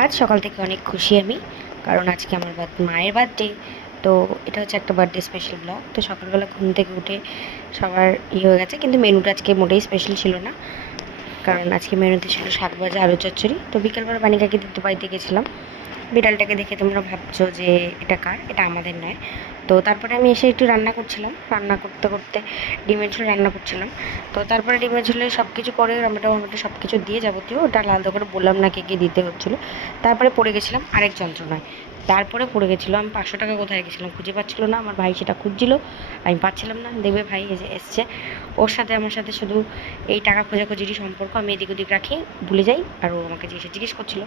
আজ সকাল থেকে অনেক খুশি আমি, কারণ আজকে আমার মায়ের বার্থডে। তো এটা হচ্ছে একটা বার্থডে স্পেশাল ব্লগ। তো সকালবেলা ঘুম থেকে উঠে সবার হয়ে গেছে, কিন্তু মেনুটা আজকে মোটেই স্পেশাল ছিল না। কারণ আজকে মেনুতে ছিল শাক ভাজা, আলু চচ্চড়ি। তো বিকেলবেলা বানিকাকে দিতে বাড়িতে গেছিলাম। বিড়ালটাকে দেখে তোমরা ভাবছো যে এটা কার, এটা আমাদের নয়। তো তারপরে আমি এসে একটু রান্না করছিলাম, রান্না করতে করতে ডিমের ঝোল রান্না করছিলাম। তো তারপরে ডিমের ঝোলে সব কিছু করে টমেটো টমেটো সব কিছু দিয়ে যাবতীয় ওটা আলাদা করে বললাম না কে কে দিতে হচ্ছিলো। তারপরে পড়ে গেছিলাম আরেক যন্ত্রণায়। তারপরে পড়ে গেছিলো আমি 500 টাকা কোথায় গেছিলাম খুঁজে পাচ্ছিলো না। আমার ভাই সেটা খুঁজছিল, আমি পাচ্ছিলাম না। দেবে ভাই এই যে এসছে, ওর সাথে আমার সাথে শুধু এই টাকা খোঁজাখুঁজিরই সম্পর্ক। আমি এদিক ওদিক রাখি, ভুলে যাই, আর ও আমাকে জিজ্ঞেস করছিলো।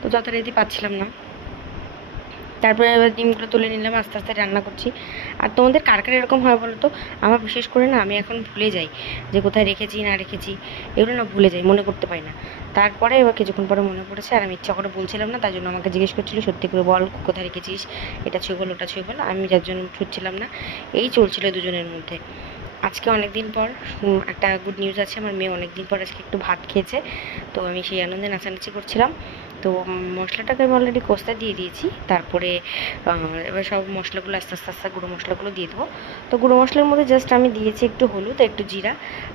তো যথারীতি পাচ্ছিলাম না। তারপরে এবার ডিমগুলো তুলে নিলাম, আস্তে আস্তে রান্না করছি। আর তোমাদের কার কার এরকম হয় বলো তো? আমার বিশেষ করে না, আমি এখন ভুলে যাই যে কোথায় রেখেছি না রেখেছি, এগুলো না ভুলে যাই, মনে করতে পারি না। তারপরে এবার কিছুক্ষণ পরে মনে পড়েছে, আর আমি ইচ্ছা করে বলছিলাম না, তার জন্য আমাকে জিজ্ঞেস করছিল সত্যি করে বল কোথায় রেখেছিস, এটা ছুঁয়ে বল ওটা ছুঁয়ে বল। আমি যার জন্য ছুটছিলাম না। এই চলছিল দুজনের মধ্যে। আজকে অনেক দিন পর একটা গুড নিউজ আছে, আমার মেয়ে অনেক দিন পর আজকে একটু ভাত খেয়েছে। তো আমি সেই আনন্দে নাচানাচি করছিলাম। তো মশলাটাকে আমি অলরেডি কষতে দিয়ে দিয়েছি। তারপরে এবার সব মশলাগুলো আস্তে আস্তে আস্তে গুঁড়ো মশলাগুলো দিয়ে দেবো। তো গুঁড়ো মশলার মধ্যে জাস্ট আমি দিয়েছি একটু হলুদ, একটু জিরা,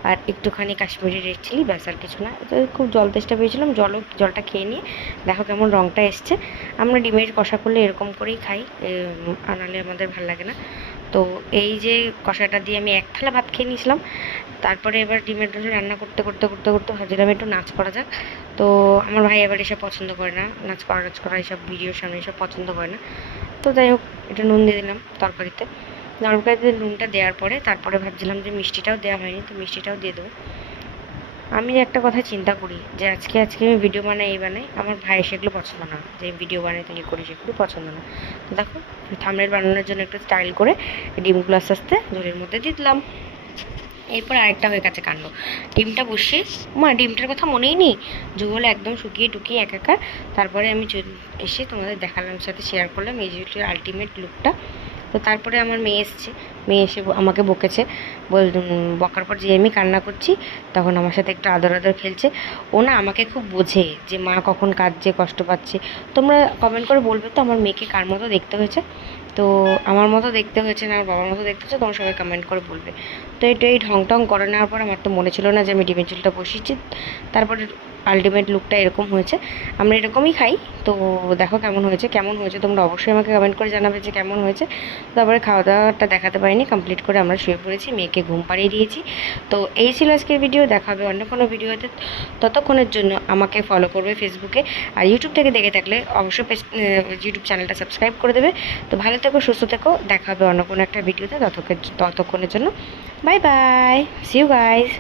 আর একটুখানি কাশ্মীরি রেড চিলি, ব্যাস আর কিছু না। তো খুব জল তেষ্টা পেয়েছিলাম, জলটা খেয়ে নিয়ে দেখো কেমন রঙটা এসছে। আমরা ডিমের কষা করলে এরকম করেই খাই, আনালে আমাদের ভালো লাগে না। তো এই যে কষাটা দিয়ে আমি এক থালা ভাত খেয়ে নিয়েছিলাম। তারপরে এবার ডিমের ঝোল রান্না করতে করতে করতে করতে ভাবছিলাম একটু নাচ করা যাক। তো আমার ভাই এবার এসব পছন্দ করে না, নাচ করা এসব ভিডিওর সামনে এসব পছন্দ করে না। তো যাই হোক, একটু নুন দিয়ে দিলাম তরকারিতে। তরকারিতে নুনটা দেওয়ার পরে তারপরে ভাবছিলাম যে মিষ্টিটাও দেওয়া হয়নি, তো মিষ্টিটাও দিয়ে দেবো। আমি একটা কথা চিন্তা করি যে আজকে আজকে আমি ভিডিও বানাই এই বানাই, আমার ভাই সেগুলো পছন্দ না, যে ভিডিও বানাই তুই করি সেগুলো পছন্দ না। তো দেখো, থামনেল বানানোর জন্য একটু স্টাইল করে ডিমগুলো আস্তে আস্তে ঝোলের মধ্যে দিয়ে দিলাম। এরপর আরেকটা হয়ে গেছে কাণ্ড। ডিমটা বসিয়ে, ডিমটার কথা মনেই নেই, ঝোল একদম শুকিয়ে টুকিয়ে একাকার। তারপরে আমি এসে তোমাদের দেখালাম, সাথে শেয়ার করলাম এই যে আলটিমেট লুকটা। তো তারপরে আমার মেয়ে এসছে, মেয়ে এসে আমাকে বকেছে। বকার পর যে আমি কান্না করছি, তখন আমার সাথে একটু আদর আদর খেলছে। ও না আমাকে খুব বোঝে যে মা কখন কাঁদছে, কষ্ট পাচ্ছে। তোমরা কমেন্ট করে বলবে তো আমার মেয়েকে কার মতো দেখতে হয়েছে। তো আমার মতো দেখতে হয়েছে না আমার বাবার মতো দেখতে হয়েছে, তোমরা সবাই কমেন্ট করে বলবে। তো এই ঢং টং করে নেওয়ার পর আমার তো মনে ছিল না যে আমি ডিমের ঝোলটা বসিয়েছি। তারপরে আলটিমেট লুকটা এরকম হয়েছে। আমরা এরকমই খাই। তো দেখো কেমন হয়েছে তোমরা অবশ্যই আমাকে কমেন্ট করে জানাবে যে কেমন হয়েছে। তারপরে খাওয়া দাওয়াটা দেখাতে পারিনি, কমপ্লিট করে আমরা শুয়ে পড়েছি, মেয়েকে ঘুম পাড়িয়ে দিয়েছি। তো এই ছিল আজকের ভিডিও, দেখা হবে অন্য কোনো ভিডিওতে। ততক্ষণের জন্য আমাকে ফলো করবে ফেসবুকে, আর ইউটিউব থেকে দেখে থাকলে অবশ্যই ইউটিউব চ্যানেলটা সাবস্ক্রাইব করে দেবে। তো ভালো থেকো, সুস্থ থেকো, দেখা হবে অন্য কোনো একটা ভিডিওতে। ততক্ষণের জন্য bye bye, see you guys.